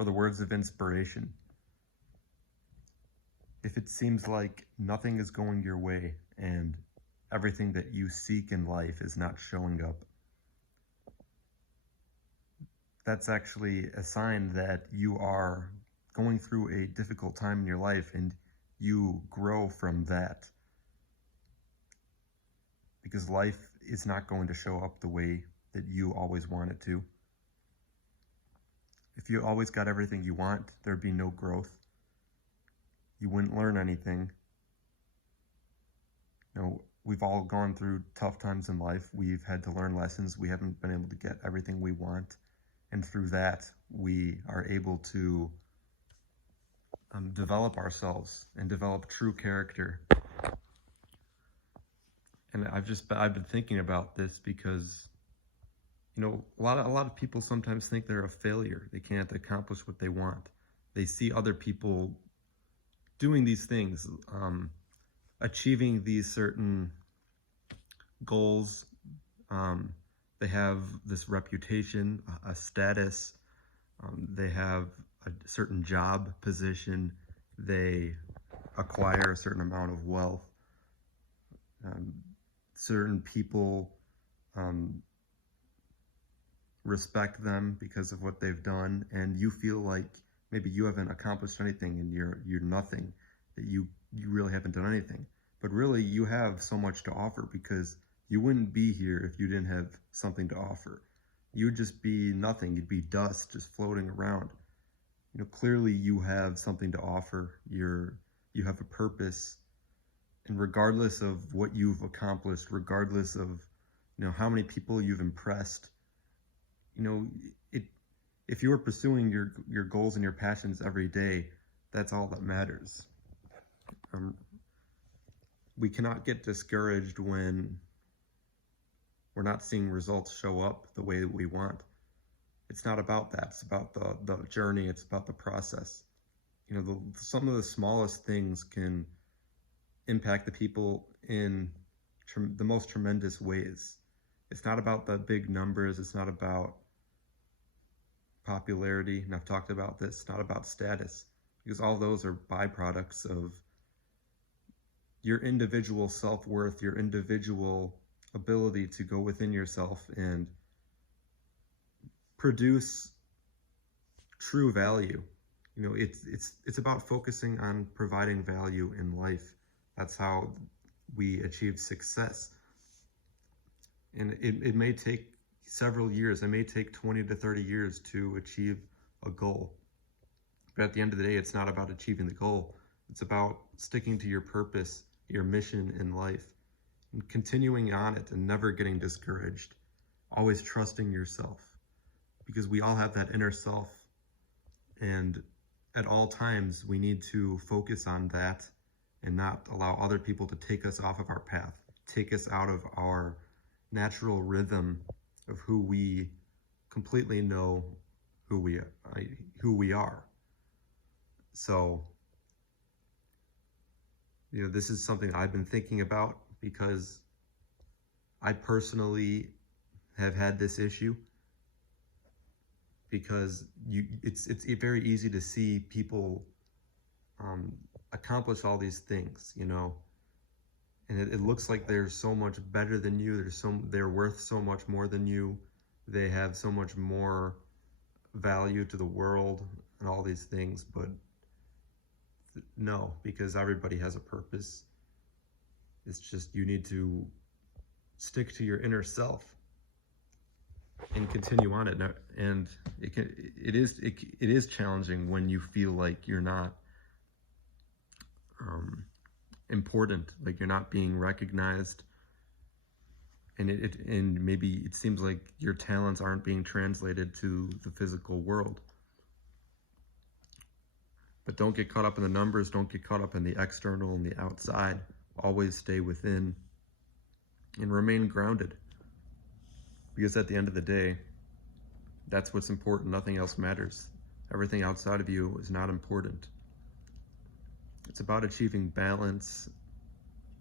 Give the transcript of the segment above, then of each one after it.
for the words of inspiration. If it seems like nothing is going your way and everything that you seek in life is not showing up, that's actually a sign that you are going through a difficult time in your life, and you grow from that. Because life is not going to show up the way that you always want it to. If you always got everything you want, there'd be no growth. You wouldn't learn anything. We've all gone through tough times in life. We've had to learn lessons. We haven't been able to get everything we want. And through that, we are able to develop ourselves and develop true character. And I've been thinking about this because, a lot of people sometimes think they're a failure. They can't accomplish what they want. They see other people doing these things, achieving these certain goals. They have this reputation, a status. They have a certain job position. They acquire a certain amount of wealth. Certain people respect them because of what they've done, and you feel like maybe you haven't accomplished anything and you're nothing, that you really haven't done anything. But really, you have so much to offer, because you wouldn't be here if you didn't have something to offer. You'd just be nothing. You'd be dust just floating around. Clearly you have something to offer. You have a purpose. And regardless of what you've accomplished, regardless of how many people you've impressed, if you are pursuing your goals and your passions every day, that's all that matters. We cannot get discouraged when we're not seeing results show up the way that we want. It's not about that. It's about the journey. It's about the process. Some of the smallest things can impact the people in the most tremendous ways. It's not about the big numbers. It's not about popularity, and I've talked about this. It's not about status, because all those are byproducts of your individual self-worth, your individual ability to go within yourself and produce true value. It's about focusing on providing value in life. That's how we achieve success. And it may take several years. It may take 20 to 30 years to achieve a goal. But at the end of the day, it's not about achieving the goal. It's about sticking to your purpose, your mission in life, and continuing on it and never getting discouraged. Always trusting yourself, because we all have that inner self. And at all times, we need to focus on that and not allow other people to take us off of our path, take us out of our natural rhythm of who we completely know who we are. So, this is something I've been thinking about, because I personally have had this issue, because it's very easy to see people accomplish all these things, and it looks like they're so much better than you. They're worth so much more than you. They have so much more value to the world and all these things, but no, because everybody has a purpose. It's just you need to stick to your inner self and continue on it. And it is challenging when you feel like you're not important, like you're not being recognized, and maybe it seems like your talents aren't being translated to the physical world. But don't get caught up in the numbers. Don't get caught up in the external and the outside. Always stay within and remain grounded, because at the end of the day, that's what's important. Nothing else matters. Everything outside of you is not important. It's about achieving balance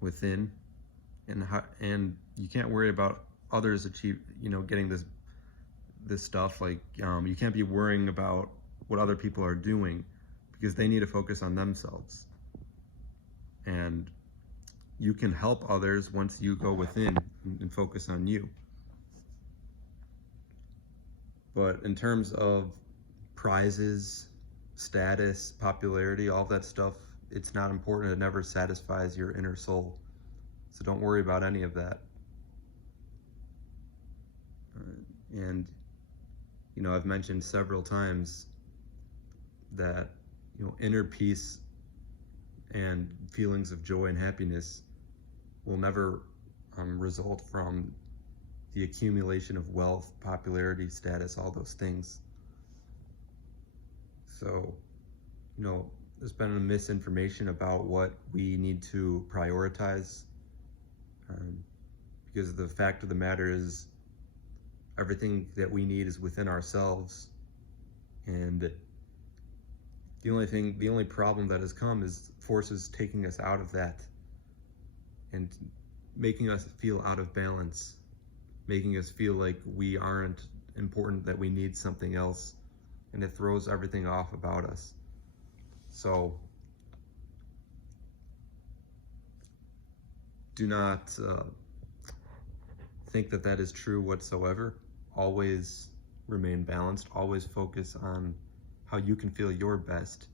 within, and you can't worry about others getting this stuff. Like you can't be worrying about what other people are doing, because they need to focus on themselves. And you can help others once you go within and focus on you. But in terms of prizes, status, popularity, all that stuff, it's not important. It never satisfies your inner soul. So don't worry about any of that. And, I've mentioned several times that, inner peace and feelings of joy and happiness will never result from the accumulation of wealth, popularity, status, all those things. So, there's been a misinformation about what we need to prioritize, because the fact of the matter is everything that we need is within ourselves. And the only problem that has come is forces taking us out of that and making us feel out of balance, making us feel like we aren't important, that we need something else, and it throws everything off about us. So do not think that that is true whatsoever. Always remain balanced. Always focus on how you can feel your best,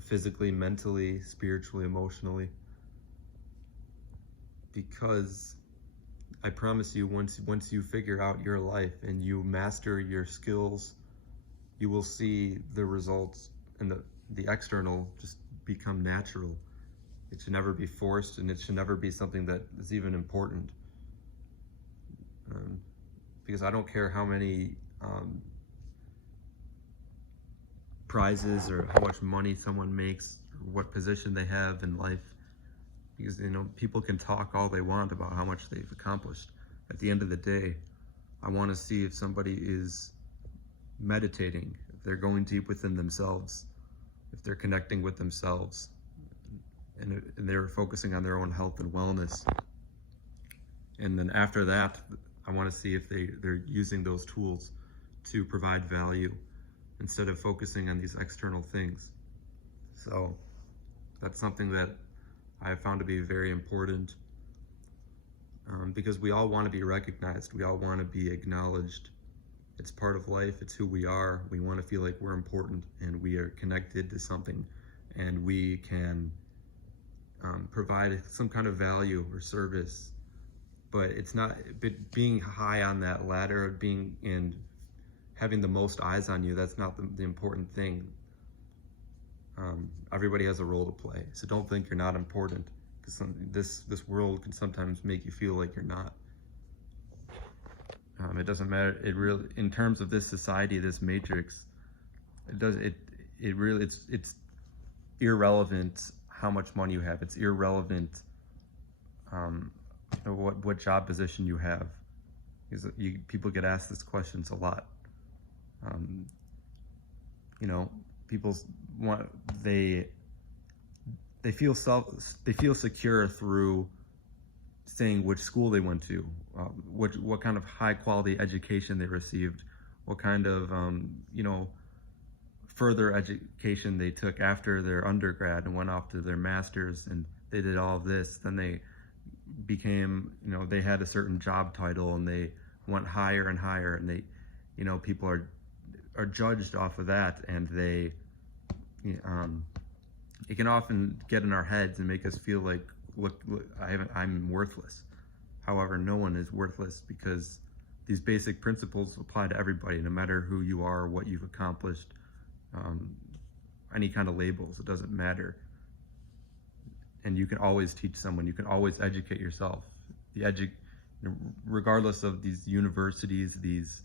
physically, mentally, spiritually, emotionally. Because I promise you, once you figure out your life and you master your skills, you will see the results, and the external just become natural. It should never be forced, and it should never be something that is even important. Because I don't care how many prizes or how much money someone makes, or what position they have in life, because people can talk all they want about how much they've accomplished. At the end of the day, I want to see if somebody is meditating, if they're going deep within themselves, if they're connecting with themselves, and they're focusing on their own health and wellness. And then after that, I want to see if they're using those tools to provide value instead of focusing on these external things. So that's something that I have found to be very important, because we all want to be recognized. We all want to be acknowledged. It's part of life. It's who we are. We want to feel like we're important and we are connected to something, and we can provide some kind of value or service. But it's not being high on that ladder, being and having the most eyes on you. That's not the important thing. Everybody has a role to play, so don't think you're not important, because this world can sometimes make you feel like you're not. It doesn't matter. It really, in terms of this society, this matrix, it's irrelevant how much money you have. It's irrelevant what job position you have, because people get asked these questions a lot. People want they feel secure through saying which school they went to, what kind of high quality education they received, what kind of further education they took after their undergrad and went off to their master's, and they did all of this. Then they became, they had a certain job title, and they went higher and higher, and they, people are judged off of that, and they, it can often get in our heads and make us feel like, look, I'm worthless. However, no one is worthless, because these basic principles apply to everybody, no matter who you are, what you've accomplished, any kind of labels, it doesn't matter. And you can always teach someone, you can always educate yourself. Regardless of these universities, these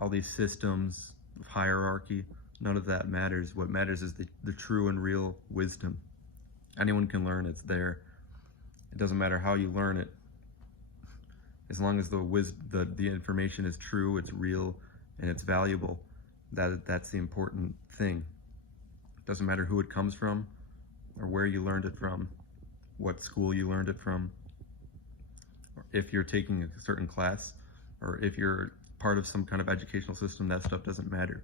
all these systems of hierarchy, none of that matters. What matters is the true and real wisdom. Anyone can learn, it's there. It doesn't matter how you learn it. As long as the information is true, it's real, and it's valuable, that's the important thing. It doesn't matter who it comes from, or where you learned it from, what school you learned it from, or if you're taking a certain class, or if you're part of some kind of educational system, that stuff doesn't matter.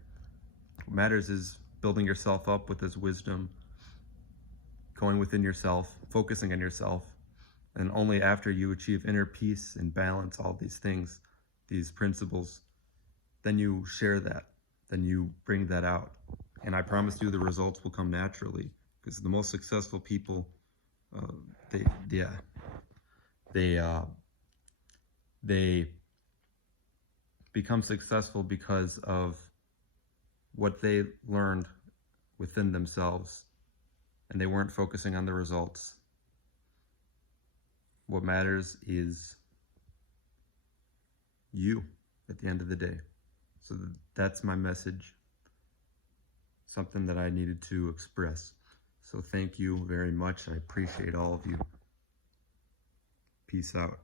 What matters is building yourself up with this wisdom, going within yourself, focusing on yourself, and only after you achieve inner peace and balance, all these things, these principles, then you share that, then you bring that out. And I promise you the results will come naturally, because the most successful people, they become successful because of what they learned within themselves, and they weren't focusing on the results. What matters is you at the end of the day. So that's my message, something that I needed to express. So thank you very much. I appreciate all of you. Peace out.